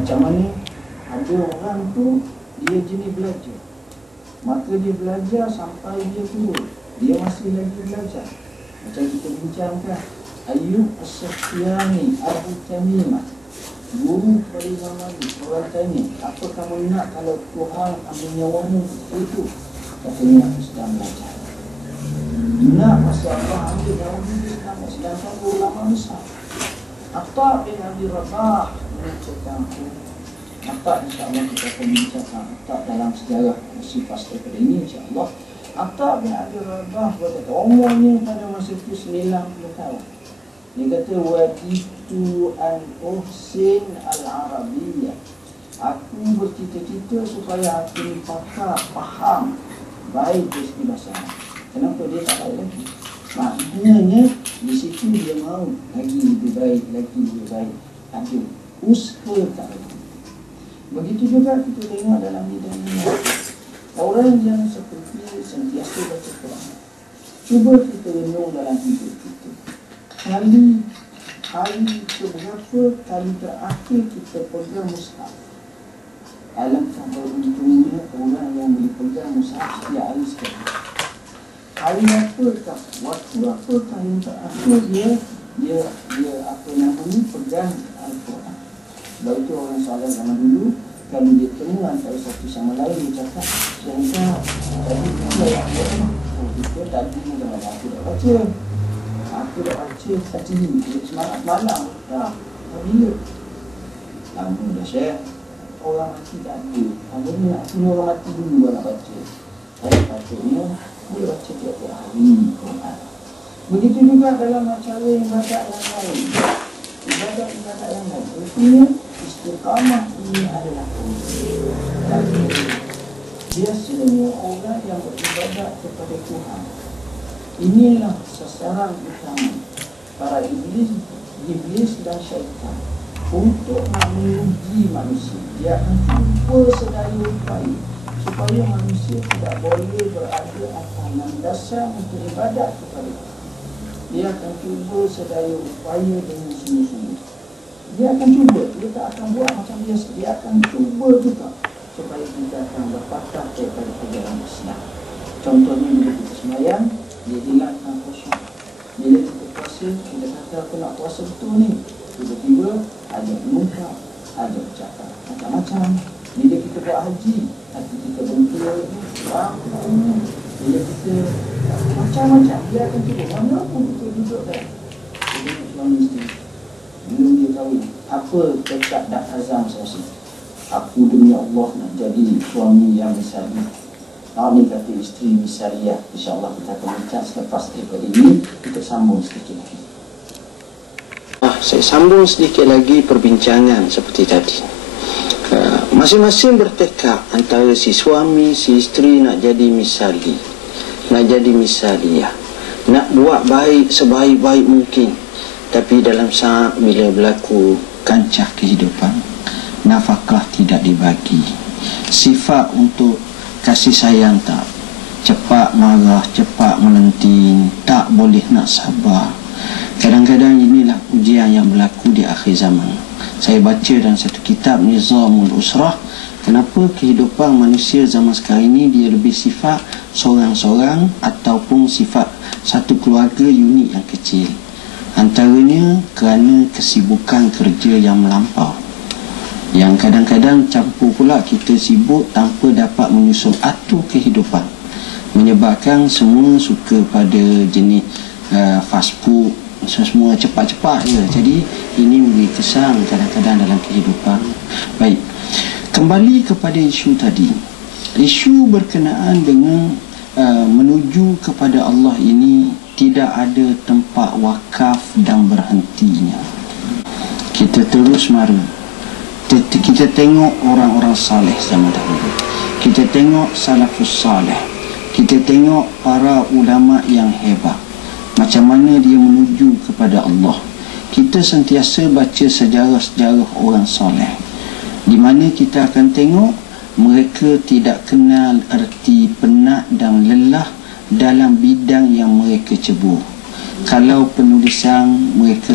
Macam mana ada orang tu dia jenis belajar, maka dia belajar sampai dia tua, dia masih lagi belajar. Macam kita bincangkan Ayyub As-Sufyani Abu Tamimah, guru kepada Imam Malik, orang tanya, apa kamu nak kalau Tuhan ambil nyawamu itu? Katanya, aku sedang belajar. Nak masa Allah ambil nyawamu kamu sedangkan ulama besar. Atta bin Abi Rabah menceritakan aku. Atta insyaAllah kita akan bincangkan Atta dalam sejarah sifat daripada ini insyaAllah. Atta bin Abi Rabah berkata, umurnya pada masa itu 90 tahun. Dia kata, waditu an uhsin al-Arabiyyah. Aku bercita-cita supaya aku ni faham baik dari segi bahasa. Kenapa dia tak baik lagi? Maknanya di situ dia mahu lagi lebih baik, lagi lebih baik. Ada usaha tak lagi. Begitu juga kita tengok dalam bidang ini. Orang yang seperti sentiasa baca Quran. Cuba kita renung dalam hidup kita. Kali keberapa kali terakhir kita pegang mushaf? Alangkah beruntungnya orang yang boleh pegang mushaf setiap hari sekali. Hari apakah, waktu apakah yang terakhir dia apa namanya pegang Al-Quran. Sebab itu orang soleh zaman dulu, kalau dia temu antara satu sama lain, dia cakap, contoh tadi kita yang kita tadi jangan aku dah baca. Aku dah baca tadi semangat malam dah bila lama dah share. Orang mati tak ada. Kamu ni nak semua orang mati dulu nak baca. Saya patutnya dia baca tiap-tiap hari Quran. Begitu juga dalam acara ibadat yang lain. Ibadat yang lain. Artinya istiqamah ini adalah kunci. Biasanya orang yang beribadat kepada Tuhan, inilah sasaran utama para iblis dan syaitan untuk nak menguji manusia. Dia akan cuba sedaya upaya supaya manusia tidak boleh berada atas landasan untuk ibadat kepada Tuhan. Dia akan cuba sedaya upaya dengan sungguh-sungguh. Dia akan cuba, dia tak akan buat macam biasa. Dia akan cuba juga supaya kita akan berpatah daripada perjalanan Islam. Contohnya bila kita sembahyang, dia hilangkan khusyuk. Bila kita puasa, kita kata aku nak puasa betul ni, tiba-tiba ada muka, ada bercakap macam-macam. Bila kita buat haji, hati kita bentuk, bila kita macam-macam, dia akan cuba. Mana pun kita duduk dah. Dia tengok suami isteri, belum dia kahwin, apa tekad dan azam saya? Aku demi Allah nak jadi suami yang misali. Ini kata isteri misaliah. InsyaAllah kita akan bincang selepas daripada ini. Kita sambung sedikit lagi. Saya sambung sedikit lagi perbincangan seperti tadi. Masing-masing bertekad antara si suami, si isteri nak jadi misali, nak jadi misaliah, nak buat baik sebaik-baik mungkin. Tapi dalam saat bila berlaku kancah kehidupan, nafkah tidak dibagi, sifat untuk kasih sayang tak, cepat marah, cepat melenting, tak boleh nak sabar. Kadang-kadang inilah ujian yang berlaku di akhir zaman. Saya baca dalam satu kitab Nizamul Usrah, kenapa kehidupan manusia zaman sekarang ini dia lebih sifat seorang-seorang ataupun sifat satu keluarga unit yang kecil. Antaranya kerana kesibukan kerja yang melampau, yang kadang-kadang campur pula kita sibuk tanpa dapat menyusun atur kehidupan, menyebabkan semua suka pada jenis fast food, semua cepat-cepat je. Jadi ini memberi kesan kadang-kadang dalam kehidupan. Baik, kembali kepada isu tadi. Isu berkenaan dengan menuju kepada Allah ini tidak ada tempat wakaf dan berhentinya. Kita terus mara. Kita tengok orang-orang saleh zaman dahulu. Kita tengok salafus saleh. Kita tengok para ulama yang hebat, macam mana dia menuju kepada Allah. Kita sentiasa baca sejarah-sejarah orang soleh, di mana kita akan tengok mereka tidak kenal erti penat dan lelah dalam bidang yang mereka cebur. Kalau penulisan, mereka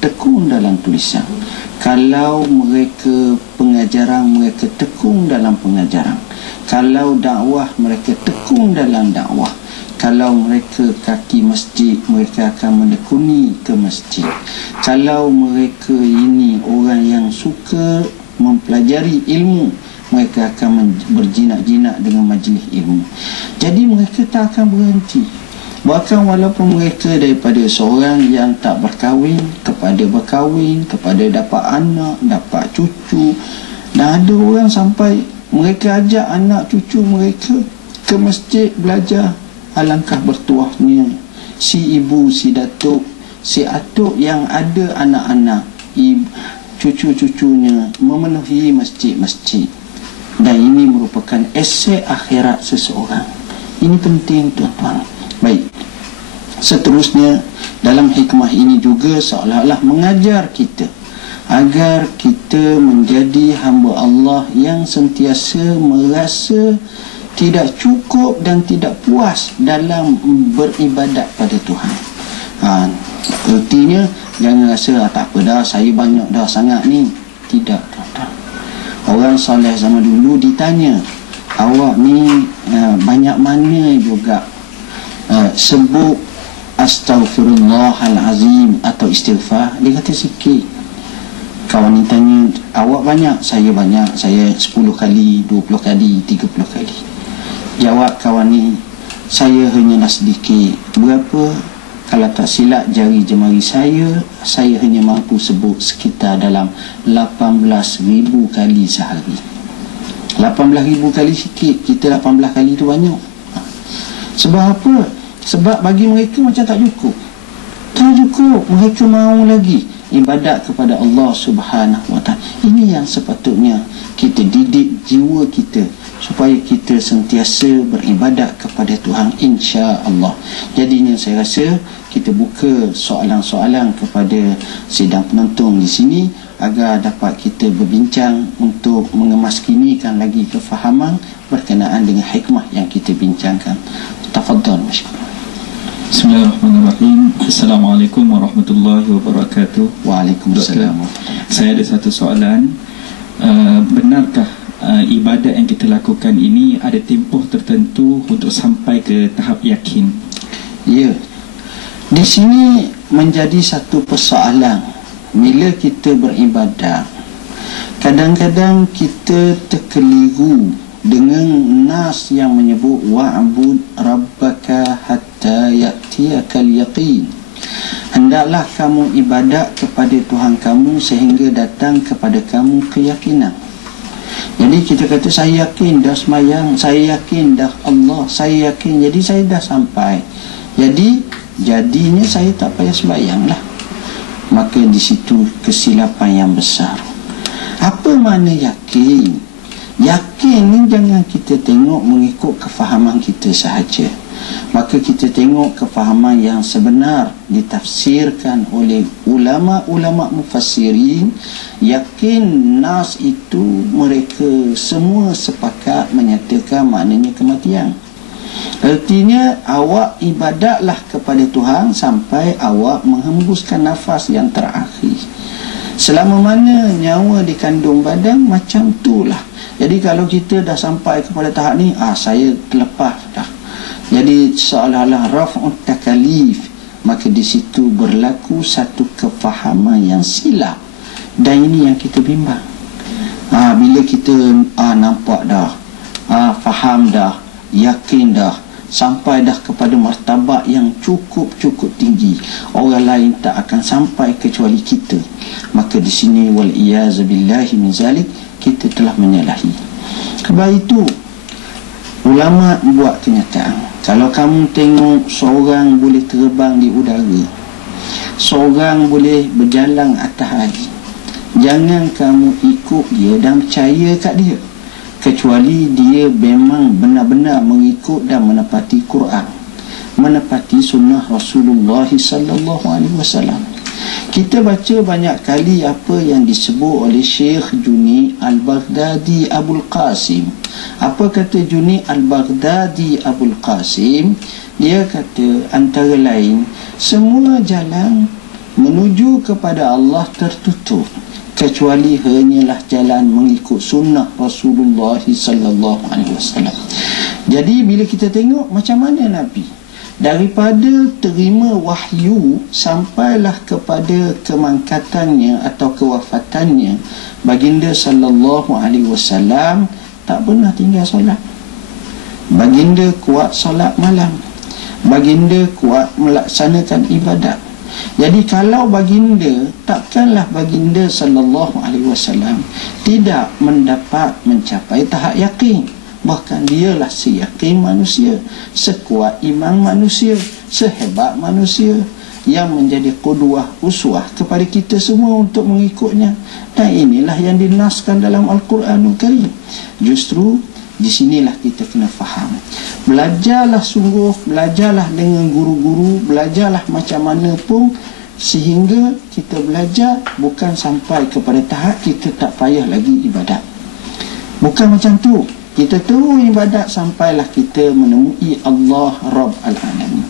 tekun dalam tulisan, kalau mereka pengajaran, mereka tekun dalam pengajaran, kalau dakwah, mereka tekun dalam dakwah, kalau mereka kaki masjid, mereka akan menekuni ke masjid, kalau mereka ini orang yang suka mempelajari ilmu, mereka akan berjinak-jinak dengan majlis ilmu. Jadi mereka tak akan berhenti. Bahkan walaupun mereka daripada seorang yang tak berkahwin kepada berkahwin, kepada dapat anak, dapat cucu, dan ada orang sampai mereka ajak anak cucu mereka ke masjid belajar. Alangkah bertuahnya si ibu, si datuk, si atuk yang ada anak-anak, cucu-cucunya memenuhi masjid-masjid. Dan ini merupakan aset akhirat seseorang. Ini penting, tuan-tuan. Baik, seterusnya dalam hikmah ini juga seolah-olah mengajar kita agar kita menjadi hamba Allah yang sentiasa merasa tidak cukup dan tidak puas dalam beribadat pada Tuhan. Artinya jangan rasa tak apa dah, saya banyak dah sangat ni. Tidak, tuan-tuan. Orang soleh zaman dulu ditanya, awak ni banyak mana juga sebut astaghfirullahalazim atau istighfar? Dia kata sikit. Kawan ni tanya, awak banyak? Saya banyak, saya 10 kali, 20 kali, 30 kali. Jawab kawan ni, saya hanyalah sedikit. Berapa? Kalau tak silap jari jemari saya hanya mampu sebut sekitar dalam 18,000 kali sehari. 18,000 kali sikit, kita 18 kali tu banyak. Sebab apa? Sebab bagi mereka macam tak cukup. Tak cukup, mereka mahu lagi ibadat kepada Allah Subhanahu Wa Taala. Ini yang sepatutnya kita didik jiwa kita supaya kita sentiasa beribadat kepada Tuhan, insya-Allah. Jadinya saya rasa kita buka soalan-soalan kepada sidang penonton di sini agar dapat kita berbincang untuk mengemaskinikan lagi kefahaman berkenaan dengan hikmah yang kita bincangkan. Tafadhal masyaallah. Bismillahirrahmanirrahim. Assalamualaikum warahmatullahi wabarakatuh. Waalaikumsalam. Saya ada satu soalan. Benarkah ibadat yang kita lakukan ini ada tempoh tertentu untuk sampai ke tahap yakin? Ya. Di sini menjadi satu persoalan. Bila kita beribadat, kadang-kadang kita terkeliru dengan nas yang menyebut wa'bud rabbaka hatta ya'tiyakal yaqin. Hendaklah kamu ibadat kepada Tuhan kamu sehingga datang kepada kamu keyakinan. Jadi kita kata saya yakin dah semayang, saya yakin dah Allah, saya yakin, jadi saya dah sampai. Jadinya saya tak payah sembahyang lah. Maka di situ kesilapan yang besar. Apa makna yakin? Yakin ni jangan kita tengok mengikut kefahaman kita sahaja. Maka kita tengok kefahaman yang sebenar ditafsirkan oleh ulama-ulama mufassirin. Yakin nas itu mereka semua sepakat menyatakan maknanya kematian. Artinya awak ibadatlah kepada Tuhan sampai awak menghembuskan nafas yang terakhir. Selama mana nyawa di kandung badan, macam itulah. Jadi kalau kita dah sampai kepada tahap ni, saya terlepas dah. Jadi seolah-olah raf'ut takalif, maka di situ berlaku satu kefahaman yang silap. Dan ini yang kita bimbang. Bila kita nampak dah, faham dah, yakin dah, sampai dah kepada martabat yang cukup tinggi, orang lain tak akan sampai kecuali kita, maka di sini wal iyaz billahi min zalik, kita telah menyalahi. Sebab itu ulama buat kenyataan. Kalau kamu tengok seorang boleh terbang di udara, seorang boleh berjalan atas air, jangan kamu ikut dia dan percaya kat dia, kecuali dia memang benar-benar mengikut dan menepati Quran, menepati sunnah Rasulullah sallallahu alaihi wasallam. Kita baca banyak kali apa yang disebut oleh Syekh Juni Al-Baghdadi Abul Qasim. Apa kata Juni Al-Baghdadi Abul Qasim? Dia kata antara lain, semua jalan menuju kepada Allah tertutup, kecuali hanyalah jalan mengikut sunnah Rasulullah sallallahu alaihi wasallam. Jadi bila kita tengok macam mana Nabi daripada terima wahyu sampailah kepada kemangkatannya atau kewafatannya, baginda sallallahu alaihi wasallam tak pernah tinggal solat. Baginda kuat solat malam, baginda kuat melaksanakan ibadat. Jadi kalau baginda, takkanlah baginda sallallahu alaihi wasallam tidak mendapat mencapai tahap yakin. Bahkan dialah seyakin manusia, sekuat iman manusia, sehebat manusia, yang menjadi qudwah uswah kepada kita semua untuk mengikutnya. Dan inilah yang dinaskan dalam Al-Quranul Karim. Justru di sinilah kita kena faham. Belajarlah sungguh, belajarlah dengan guru-guru, belajarlah macam mana pun, sehingga kita belajar bukan sampai kepada tahap kita tak payah lagi ibadat. Bukan macam tu. Kita terus ibadat sampailah kita menemui Allah Rabb Al-Alamin.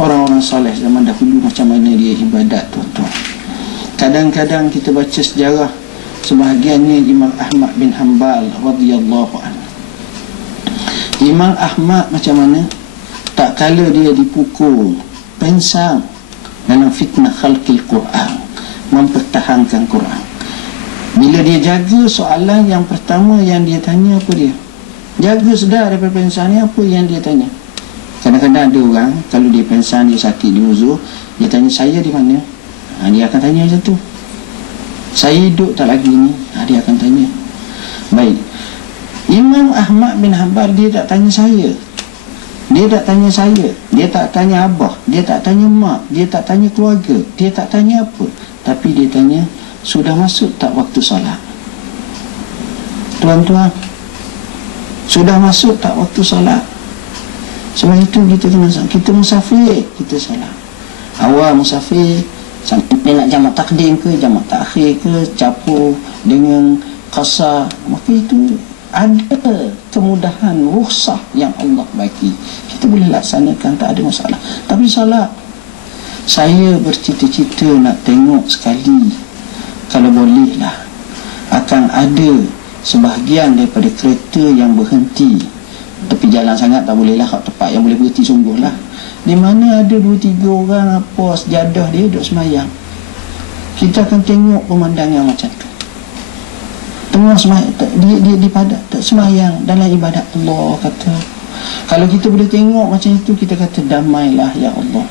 Orang-orang soleh zaman dahulu macam mana dia ibadat, tuan-tuan. Kadang-kadang kita baca sejarah, sebahagiannya Imam Ahmad bin Hanbal radhiyallahu anhu. Imam Ahmad macam mana? Tak kala dia dipukul, pensang dalam fitnah khalqil Quran, mempertahankan Quran. Bila dia jaga soalan yang pertama yang dia tanya apa dia? Jaga sedar daripada pensang ni, apa yang dia tanya? Kadang-kadang ada orang kalau dia pensang, dia sakit, dia uzur, dia tanya saya di mana? Dia akan tanya macam tu. Saya hidup tak lagi ni? Dia akan tanya. Baik, Imam Ahmad bin Hanbal dia tak tanya saya. Dia tak tanya saya, dia tak tanya abah, dia tak tanya mak, dia tak tanya keluarga, dia tak tanya apa. Tapi dia tanya, sudah masuk tak waktu solat? Tuan-tuan, sudah masuk tak waktu solat? Sebab itu kita musafir, kita solat. Awal musafir, sampai nak jamak takdim ke, jamak takhir ke, capur dengan qasar, maka itu ada kemudahan, rukhsah yang Allah bagi. Kita boleh laksanakan, tak ada masalah. Tapi solat, saya bercita-cita nak tengok sekali, kalau bolehlah, akan ada sebahagian daripada kereta yang berhenti tepi jalan sangat, tak bolehlah kat tempat yang boleh berhenti sungguh lah, di mana ada 2-3 orang apa sejadah dia duduk semayang. Kita akan tengok pemandangan macam tu. Tengah semayang, dia padat tak semayang dalam ibadat Allah kata. Kalau kita boleh tengok macam itu, kita kata damailah ya Allah.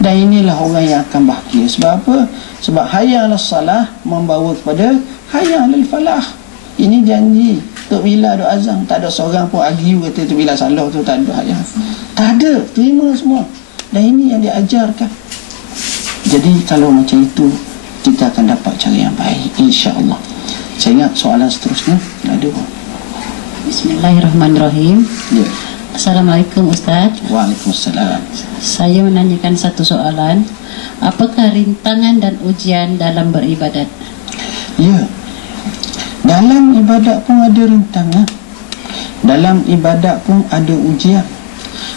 Dan inilah orang yang akan bahagia. Sebab apa? Sebab hayya 'alas salah membawa kepada hayya 'alal falah. Ini janji Tok Bila duk azan, tak ada seorang pun argue kata Tok Bila salah tu, tak ada hayya. Tak ada, terima semua. Dan ini yang diajarkan. Jadi kalau macam itu, kita akan dapat cara yang baik, insya-Allah. Saya ingat soalan seterusnya ada pun. Bismillahirrahmanirrahim. Ya. Assalamualaikum Ustaz. Waalaikumsalam. Saya menanyakan satu soalan. Apakah rintangan dan ujian dalam beribadat? Ya. Dalam ibadat pun ada rintangan, dalam ibadat pun ada ujian.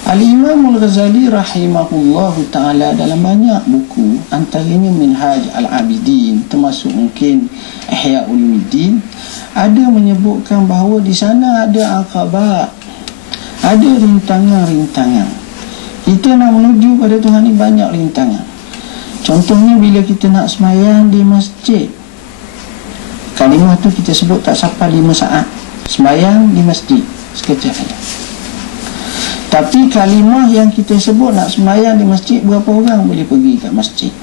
Al-Imam Al-Ghazali rahimahullahu ta'ala dalam banyak buku, antaranya Minhaj Al-Abidin, termasuk mungkin Ihya Ulumuddin, ada menyebutkan bahawa di sana ada aqabat, ada rintangan-rintangan. Kita nak menuju pada Tuhan ni banyak rintangan. Contohnya bila kita nak semayang di masjid, kalimah tu kita sebut tak sampai 5 saat semayang di masjid, sekejap saja. Tapi kalimah yang kita sebut nak semayang di masjid, berapa orang boleh pergi ke masjid?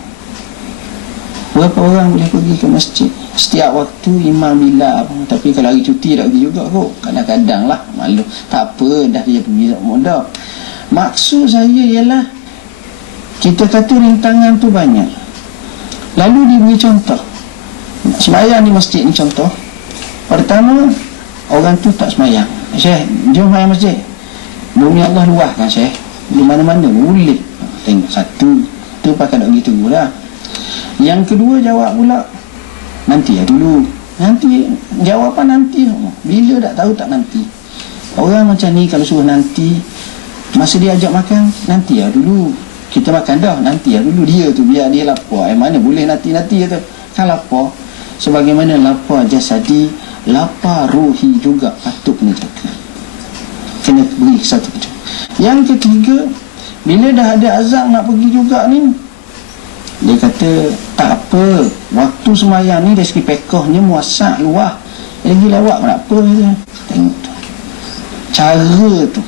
Berapa orang boleh pergi ke masjid? Setiap waktu imam bila pun. Tapi kalau hari cuti tak pergi juga kot. Kadang-kadang lah, malu. Tak apa, dah dia pergi tak mudah. Maksud saya ialah, kita kata rintangan tu banyak. Lalu diberi contoh. Semayang di masjid ni contoh. Pertama, orang tu tak semayang. Syekh, jom semayang masjid. Bumi Allah luas kan Syekh, di mana-mana boleh. Tengok satu, tu pakai nak gitu pula. Yang kedua jawab pula, nanti ya dulu. Nanti, jawapan nanti. Bila tak tahu tak nanti. Orang macam ni kalau suruh nanti, masa dia ajak makan, nanti ya dulu. kita makan dah, nanti dulu dia tu, biar dia lapar. Mana boleh nanti tu. Kan lapar, sebagaimana lapar jasadi, lapar ruhi juga patut kena jaga, kena beri satu macam. Yang ketiga, bila dah ada azan nak pergi juga ni, dia kata tak apa, waktu semayang ni dari segi pekohnya muasak luah, lagi lawak tak apa je. Tengok tu cara tu,